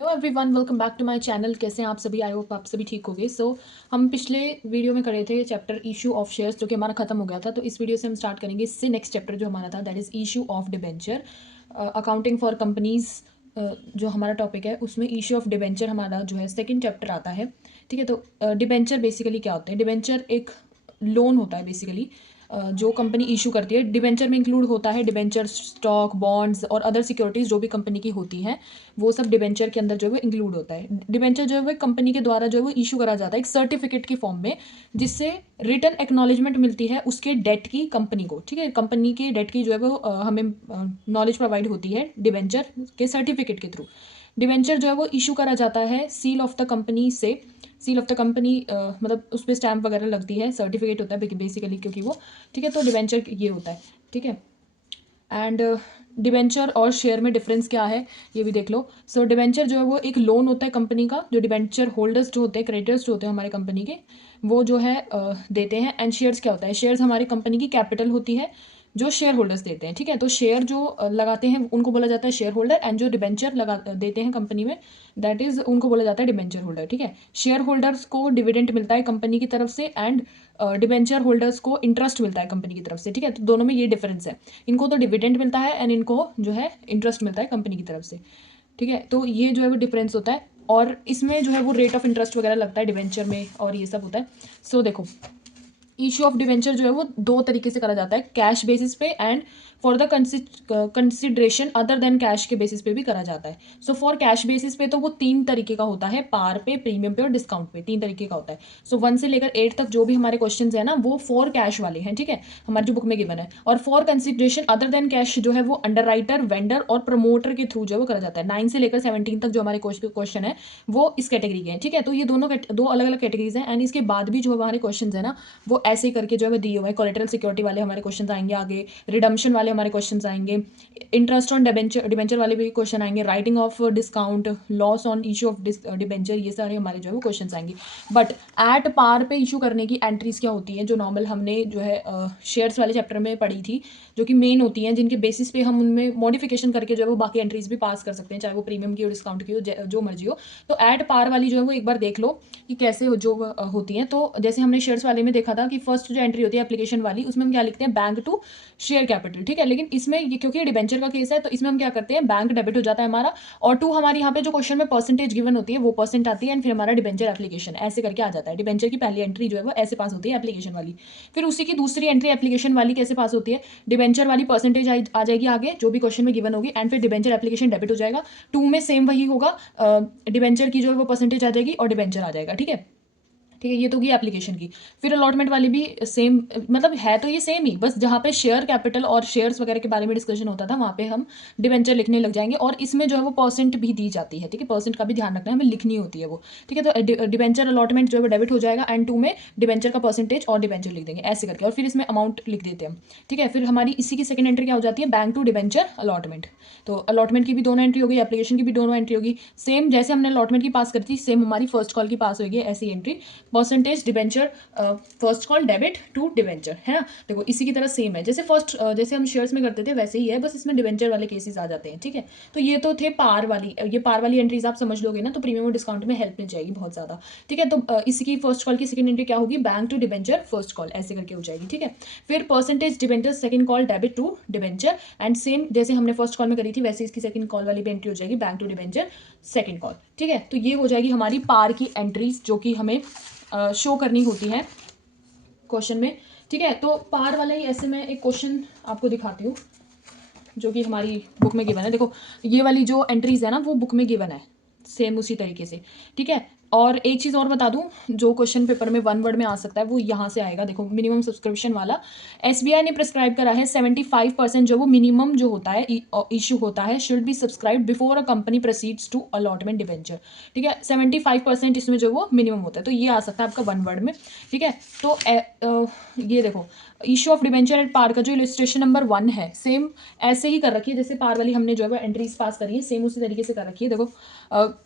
Hello everyone, welcome back to my channel. कैसे हैं आप सभी? आई होप आप सभी ठीक होंगे। हम पिछले वीडियो में करे थे चैप्टर इशू ऑफ शेयर्स, जो कि हमारा खत्म हो गया था। तो इस वीडियो से हम स्टार्ट करेंगे इससे नेक्स्ट चैप्टर जो हमारा था, that is issue of debenture, accounting for companies. जो हमारा टॉपिक है उसमें इशू ऑफ डिबेंचर हमारा जो है सेकेंड चैप्टर आता है। ठीक है, तो डिबेंचर बेसिकली क्या होते हैं? डिबेंचर एक लोन होता है बेसिकली, जो कंपनी इशू करती है। डिबेंचर में इंक्लूड होता है डिबेंचर, स्टॉक, बॉन्ड्स और अदर सिक्योरिटीज़ जो भी कंपनी की होती हैं, वो सब डिबेंचर के अंदर जो है वो इंक्लूड होता है। डिबेंचर जो है वो कंपनी के द्वारा जो है वो इशू करा जाता है एक सर्टिफिकेट की फॉर्म में, जिससे रिटर्न एक्नॉलेजमेंट मिलती है उसके डेट की कंपनी को। ठीक है, कंपनी के डेट की जो है वो हमें नॉलेज प्रोवाइड होती है डिबेंचर के सर्टिफिकेट के थ्रू। डिबेंचर जो है वो इशू करा जाता है सील ऑफ द कंपनी से। सील ऑफ द कंपनी मतलब उस पर स्टैम्प वगैरह लगती है, सर्टिफिकेट होता है बेसिकली, क्योंकि वो ठीक है। तो डिबेंचर ये होता है। ठीक है, एंड डिबेंचर और शेयर में डिफरेंस क्या है ये भी देख लो। सो डिबेंचर जो है वो एक लोन होता है कंपनी का, जो डिबेंचर होल्डर्स जो होते हैं, क्रेडिटर्स जो होते हैं हमारे कंपनी के, वो जो है देते हैं। एंड शेयर्स क्या होता है? शेयर्स हमारी कंपनी की कैपिटल होती है जो शेयर होल्डर्स देते हैं। ठीक है, तो शेयर जो लगाते हैं उनको बोला जाता है शेयर होल्डर, एंड जो डिबेंचर लगा देते हैं कंपनी में, दैट इज उनको बोला जाता है डिबेंचर होल्डर। ठीक है, शेयर होल्डर्स को डिविडेंड मिलता है कंपनी की तरफ से, एंड डिबेंचर होल्डर्स को इंटरेस्ट मिलता है कंपनी की तरफ से। ठीक है, तो दोनों में ये डिफरेंस है। इनको तो डिविडेंड मिलता है एंड इनको जो है इंटरेस्ट मिलता है कंपनी की तरफ से। ठीक है, तो ये जो है वो डिफरेंस होता है, और इसमें जो है वो रेट ऑफ इंटरेस्ट वगैरह लगता है डिबेंचर में, और ये सब होता है। सो देखो, इशू ऑफ डिबेंचर जो है वो दो तरीके से करा जाता है, कैश बेसिस पे and for the consideration other than cash के बेसिस पे भी करा जाता है। सो फॉर कैश बेसिस पे तो वो तीन तरीके का होता है, पार पे, प्रीमियम पे और डिस्काउंट पे, तीन तरीके का होता है। सो 1 से लेकर 8 तक जो भी हमारे क्वेश्चन है ना, वो फॉर कैश वाले हैं। ठीक है, हमारी जो बुक में गिवन है। और for consideration other than cash जो है वो अंडर राइटर, वेंडर और प्रमोटर के थ्रू जो है वो करा जाता है। 9 से लेकर 17 तक जो हमारे क्वेश्चन है वो इस कैटेगरी के हैं। ठीक है, तो ये दोनों दो अलग अलग कैटेगरीज हैं। एंड इसके बाद भी जो हमारे क्वेश्चन है ना, वो ऐसे ही करके जो है दिए हुए हैं। कोलेटरल सिक्योरिटी वाले हमारे क्वेश्चन आएंगे आगे, रिडम्पशन वाले हमारे क्वेश्चन आएंगे, इंटरेस्ट ऑन डिबेंचर वाले भी क्वेश्चन आएंगे, writing of discount, loss on issue of debenture, ये सारे हमारे जो है वो क्वेश्चन आएंगे। बट एट पार पे इशू करने की एंट्रीज क्या होती हैं, जो नॉर्मल हमने जो है शेयर्स वाले चैप्टर में पढ़ी थी, जो कि मेन होती हैं, जिनके बेसिस पे हम उनमें मॉडिफिकेशन करके जो है वो बाकी एंट्रीज भी पास कर सकते हैं, चाहे वो प्रीमियम की हो, डिस्काउंट की हो, जो मर्जी हो। तो एट पार वाली जो है वो एक बार देख लो कि कैसे जो होती हैं। तो जैसे हमने शेयर्स वाले में देखा था कि फर्स्ट जो एंट्री होती है एप्लीकेशन वाली, उसमें हम क्या लिखते हैं? Bank to share capital. ठीक है, लेकिन इसमें ये क्योंकि डिबेंचर का केस है, तो इसमें हम क्या करते हैं? बैंक डेबिट हो जाता है हमारा, और टू हमारी यहाँ पे जो क्वेश्चन में परसेंटेज गिवन होती है वो परसेंट आती है, एंड फिर हमारा डिबेंचर एप्लीकेशन ऐसे करके आ जाता है। डिबेंचर की पहली एंट्री जो है वो ऐसे पास होती है, एप्लीकेशन वाली। फिर उसी की दूसरी एंट्री एप्लीकेशन वाली कैसे पास होती है? डिबेंचर वाली परसेंटेज आ जाएगी आगे जो भी क्वेश्चन में गिवन होगी, एंड फिर डिबेंचर एप्लीकेशन डेबिट हो जाएगा। टू में सेम वही होगा, डिबेंचर की जो है वो परसेंटेज आ जाएगी और डिबेंचर आ जाएगा। ठीक है, ठीक है, ये तो की एप्लीकेशन की। फिर अलॉटमेंट वाली भी सेम, मतलब है तो ये सेम ही, बस जहाँ पे शेयर कैपिटल और शेयर्स वगैरह के बारे में डिस्कशन होता था, वहाँ पे हम डिबेंचर लिखने लग जाएंगे, और इसमें जो है वो परसेंट भी दी जाती है। ठीक है, परसेंट का भी ध्यान रखना है, हमें लिखनी होती है वो। ठीक है, तो डिबेंचर अलॉटमेंट जो है वो डेबिट हो जाएगा, एंड टू में डिबेंचर का परसेंटेज और डिबेंचर लिख देंगे ऐसे करके, और फिर इसमें अमाउंट लिख देते हैं हम। ठीक है, फिर हमारी इसी की सेकंड एंट्री क्या हो जाती है? Bank to debenture allotment. तो अलॉटमेंट की भी दोनों एंट्री होगी, एप्लीकेशन की भी दोनों एंट्री होगी। सेम जैसे हमने अलॉटमेंट की पास करी थी, सेम हमारी फर्स्ट कॉल की पास होगी ऐसी entry, percentage debenture first call debit to debenture, है ना। देखो इसी की तरह सेम है, जैसे फर्स्ट जैसे हम शेयर्स में करते थे वैसे ही है, बस इसमें डिबेंचर वाले केसेस आ जाते हैं। ठीक है, तो ये तो थे पार वाली, ये पार वाली एंट्रीज आप समझ लोगे ना, तो प्रीमियम और डिस्काउंट में हेल्प मिल जाएगी बहुत ज़्यादा। ठीक है, तो इसकी फर्स्ट कॉल की सेकंड एंट्री क्या होगी? Bank to debenture first call ऐसे करके हो जाएगी। ठीक है, फिर percentage debenture second call debit to debenture, and same जैसे हमने फर्स्ट कॉल में करी थी वैसे इसकी सेकंड कॉल वाली भी एंट्री हो जाएगी, bank to debenture second call. ठीक है, तो ये हो जाएगी हमारी पार की एंट्रीज, जो कि हमें शो करनी होती है क्वेश्चन में। ठीक है, तो पार वाला ही ऐसे मैं एक क्वेश्चन आपको दिखाती हूँ जो कि हमारी बुक में गिवन है। देखो ये वाली जो एंट्रीज है ना, वो बुक में गिवन है सेम उसी तरीके से। ठीक है, और एक चीज़ और बता दूं, जो क्वेश्चन पेपर में 1 वर्ड में आ सकता है वो यहाँ से आएगा। देखो मिनिमम सब्सक्रिप्शन वाला एसबीआई ने प्रिस्क्राइब करा है 75% जो वो मिनिमम जो होता है इशू होता है, should be subscribe before a company proceeds to allotment debenture. ठीक है, 75% इसमें जो वो मिनिमम होता है, तो ये आ सकता है आपका 1 वर्ड में। ठीक है, तो ये देखो issue of debenture at par का जो इलस्ट्रेशन नंबर 1 है, सेम ऐसे ही कर रखी है जैसे पार वाली हमने जो है एंट्रीज पास करी है, सेम उसी तरीके से कर रखी है। देखो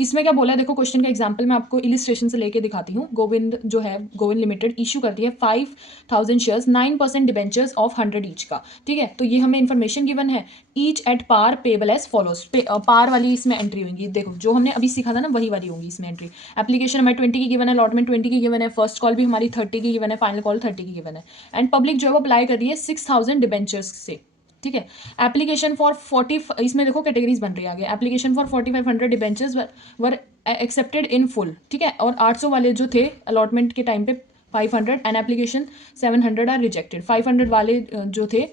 इसमें क्या बोला है, देखो क्वेश्चन का एग्जांपल मैं आपको इलिस्ट्रेशन से लेके दिखाती हूँ। गोविंद जो है, गोविंद लिमिटेड इशू करती है 5000 शेयर्स, 9% डिबेंचर्स ऑफ 100 ईच का, ठीक है। तो ये हमें इन्फॉर्मेशन गिवन है, each at par payable as follows. Par वाली इसमें एंट्री होंगी, देखो जो हमने अभी सीखा था ना वही वाली होगी इसमें एंट्री। एप्लीकेशन हमें 20 की गिवन है, अलॉटमेंट 20 की गिवन है, फर्स्ट कॉल भी हमारी 30 की गिवन है, फाइनल कॉल 30 की गिवन है। एंड पब्लिक जो है वो अप्लाई कर रही है 6000 डिबेंचर्स से, ठीक है। एप्लीकेशन फॉर 40, इसमें देखो कैटेगरीज बन रही है आगे। Application for 4500 debentures were accepted in full, ठीक है। और 800 वाले जो थे अलॉटमेंट के टाइम पे 500 एंड एप्लीकेशन 700 आर रिजेक्टेड। 500 वाले जो थे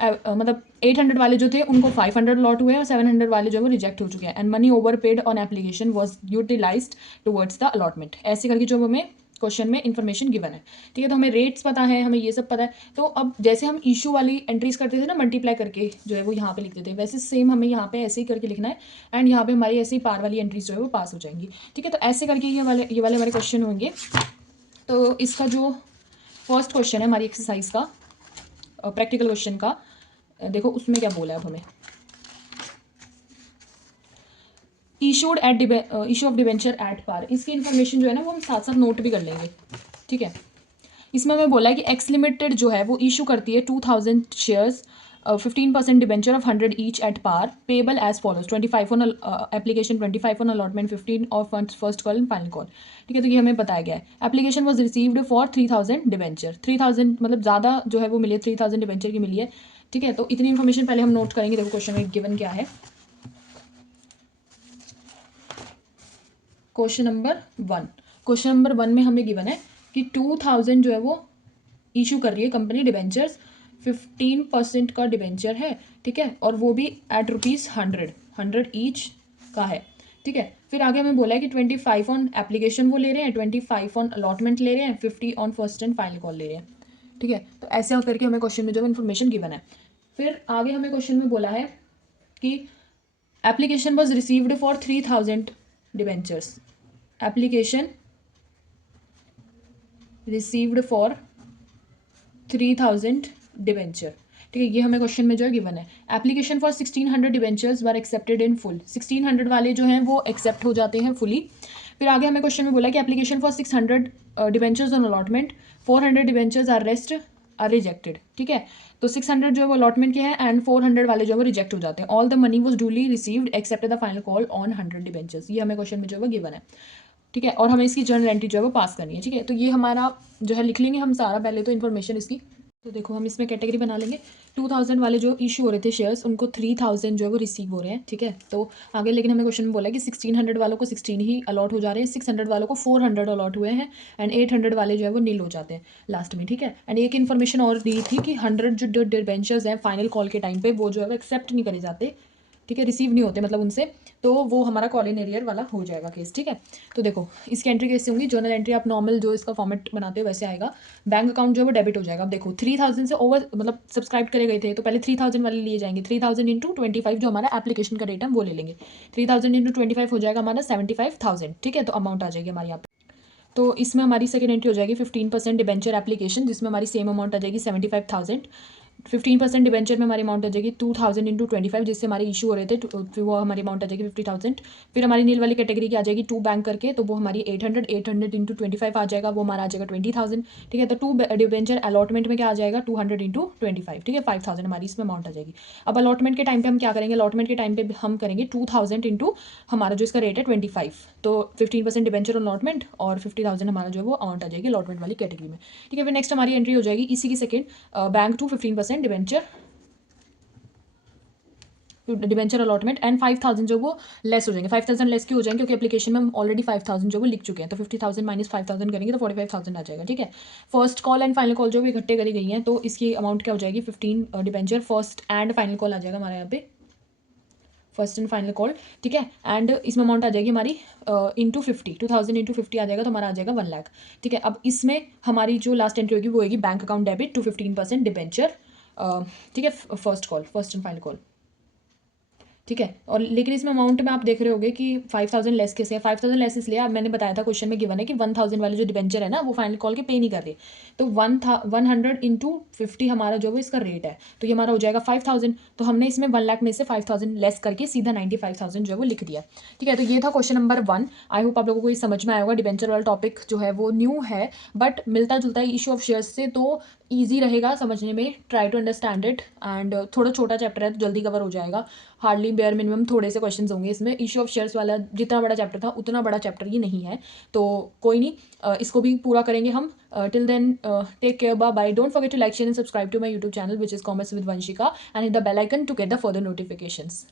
मतलब 800 वाले जो थे उनको 500 लॉट हुए और 700 वाले जो है वो रिजेक्ट हो चुके हैं। And money over paid on application was utilized towards the allotment. ऐसे करके जो हमें क्वेश्चन में इन्फॉर्मेशन गिवन है, ठीक है। तो हमें रेट्स पता है, हमें ये सब पता है। तो अब जैसे हम इशू वाली एंट्रीज करते थे ना, मल्टीप्लाई करके जो है वो यहाँ पे लिखते थे, वैसे सेम हमें यहाँ पे ऐसे ही करके लिखना है। एंड यहाँ पे हमारी ऐसे ही पार वाली एंट्रीज जो है वो पास हो जाएंगी, ठीक है। तो ऐसे करके ये वाले हमारे क्वेश्चन होंगे। तो इसका जो फर्स्ट क्वेश्चन है हमारी एक्सरसाइज का, प्रैक्टिकल क्वेश्चन का, देखो उसमें क्या बोला है अब हमें। Issued at issue of debenture at par, इसकी इन्फॉर्मेशन जो है ना वो हम साथ साथ नोट भी कर लेंगे, ठीक है। इसमें हमें बोला है कि एक्स लिमिटेड जो है वो इशू करती है 2000 shares, 15% debenture of 100 each at par, payable as follows 25 on application, 25 on allotment, 15 of first call and final call, ठीक है। तो ये हमें बताया गया है। Application was received for 3000 debenture, 3000 मतलब ज़्यादा जो है वो मिली है, 3000 डिबेंचर की मिली है, ठीक है। तो इतनी इन्फॉर्मेशन पहले हम नोट करेंगे। देखो क्वेश्चन में गिवन क्या है। क्वेश्चन नंबर वन में हमें गिवन है कि 2000 जो है वो इशू कर रही है कंपनी डिबेंचर्स, 15% का डिबेंचर है, ठीक है। और वो भी एट ₹100 ईच का है, ठीक है। फिर आगे हमें बोला है कि 25 ऑन एप्लीकेशन वो ले रहे हैं, 25 ऑन अलॉटमेंट ले रहे हैं, 50 on first and final call ले रहे हैं, ठीक है। तो ऐसे करके हमें क्वेश्चन में जो इन्फॉर्मेशन गिवन है। फिर आगे हमें क्वेश्चन में बोला है कि application was received for 3000 debentures, application received for 3000 debenture, ठीक है। ये हमें क्वेश्चन में जो है गिवन है। Application for 1600 debentures were accepted in full, 1600 वाले जो हैं वो एक्सेप्ट हो जाते हैं फुली। फिर आगे हमें क्वेश्चन में बोला कि application for 600 debentures on allotment, 400 debentures are rest are rejected, ठीक है। तो 600 जो है वो अलॉटमेंट के हैं एंड 400 वाले जो है वो रिजेक्ट हो जाते हैं। All the money was duly received accept the final call on 100 debentures, ये हमें क्वेश्चन में जो है वो गिवन है, ठीक है। और हमें इसकी जर्नल एंट्री जो है वो पास करनी है, ठीक है। तो ये हमारा जो है लिख लेंगे हम सारा पहले तो इन्फॉर्मेशन इसकी। तो देखो हम इसमें कैटेगरी बना लेंगे। 2000 वाले जो इशू हो रहे थे शेयर्स उनको 3000 जो है वो रिसीव हो रहे हैं, ठीक है। तो आगे लेकिन हमें क्वेश्चन में बोला है कि 1600 वालों को 16 ही अलॉट हो जा रहे हैं, 600 वालों को 400 अलॉट हुए हैं एंड 800 वाले जो है वो नील हो जाते हैं लास्ट में, ठीक है। एंड एक इन्फॉर्मेशन और दी थी कि 100 जो डिबेंचर्स हैं फाइनल कॉल के टाइम पे वो जो है वो एक्सेप्ट नहीं करे जाते, ठीक है, रिसीव नहीं होते मतलब उनसे, तो वो हमारा कॉलिन एरियर वाला हो जाएगा केस, ठीक है। तो देखो इसकी एंट्री कैसे होंगी, जर्नल एंट्री आप नॉर्मल जो इसका फॉर्मेट बनाते हो वैसे आएगा। बैंक अकाउंट जो है वो डेबिट हो जाएगा। अब देखो 3000 से ओवर मतलब सब्सक्राइब करे गए थे तो पहले 3000 वाले लिए जाएंगे। 3000 इंटू 25 जो हमारा एप्लीकेशन का रेट है वो ले लेंगे। 3000 इंटू 25 हो जाएगा हमारा 75,000, ठीक है। तो अमाउंट आ जाएगी हमारी यहाँ पे। तो इसमें हमारी सेकेंड एंट्री हो जाएगी 15% डिबेंचर एप्लीकेशन, जिसमें हमारी सेम अमाउंट आ जाएगी 75,000। 15% डिबेंचर में हमारी अमाउंट आ जाएगी 2000 इंटू 25, जिससे हमारे इशू हो रहे थे, फिर वो हमारी अमाउंट आ जाएगी 50,000। फिर हमारी नील वाली कैटेगरी की आ जाएगी 2 बैंक करके, तो वो हमारी 800 इंटू 25 आ जाएगा, वो हमारा आ जाएगा 20,000, ठीक है। तो 2 डिबेंचर अलॉटमेंट में क्या आ जाएगा 200 इंटू 25, ठीक है, 5000 हमारी इसमें अमाउंट आ जाएगी। अब अलॉटमेंट के टाइम पे हम क्या करेंगे, अलॉटमेंट के टाइम पे हम करेंगे 2000 इंटू हमारा जो इसका रेट है 25, तो 15% डिबेंचर अलॉटमेंट और 50,000 हमारा जो है वो अमाउंट आ जाएगी अलॉटमेंट वाली कैटेगरी में, ठीक है। फिर नेक्स्ट हमारी एंट्री हो जाएगी इसी की second, bank to 15% debenture allotment and 5000 जो वो लेस हो जाएंगे। 5000 लेस क्यों हो जाएंगे, क्योंकि एप्लीकेशन में हम ऑलरेडी 5000 जो वो लिख चुके हैं, तो 50,000 माइनस 5000 करेंगे तो 45,000 आ जाएगा, ठीक है। First call and final call जो भी इकट्ठे करी गई हैं तो इसकी अमाउंट क्या हो जाएगी 15 debenture first and final call आ जाएगा हमारे यहाँ पे, फर्स्ट एंड फाइनल कॉल, ठीक है। एंड इसमें अमाउंट आ जाएगी हमारी इंटू 50, 2000 इंटू 50 आ जाएगा तो हमारा आ जाएगा 1 लाख, ठीक है। अब इसमें हमारी जो लास्ट एंट्री होगी वो होगी bank account debit to 15% debenture, ठीक है, फर्स्ट एंड फाइनल कॉल, ठीक है। और लेकिन इसमें अमाउंट में आप देख रहे होगे कि 5000 लेस कैसे है। 5000 लेस इसलिए, अब मैंने बताया था क्वेश्चन में गिवन है कि 1000 वाले जो डिबेंचर है ना वो फाइनल कॉल के पे नहीं कर रहे, तो 100 इंटू 50 हमारा जो वो इसका रेट है, तो ये हमारा हो जाएगा 5000। तो हमने इसमें 1 लाख में से 5000 लेस करके सीधा 95,000 जो है वो लिख दिया। ठीक है, तो ये था क्वेश्चन नंबर 1। आई होप आप लोगों को ये समझ में आया होगा। डिबेंचर वाला टॉपिक जो है वो न्यू है बट मिलता जुलता है इशू ऑफ शेयर्स से, तो ईजी रहेगा समझने में। Try to understand it, and थोड़ा छोटा चैप्टर है तो जल्दी कवर हो जाएगा। हार्डली बेयर मिनिमम थोड़े से क्वेश्चंस होंगे इसमें। इशू ऑफ शेयर्स वाला जितना बड़ा चैप्टर था उतना बड़ा चैप्टर ये नहीं है, तो कोई नहीं, इसको भी पूरा करेंगे हम। Till then take care, bye bye. Don't forget to like share and subscribe to my YouTube channel which is commerce with Vanshika, and hit the bell icon to get the further notifications.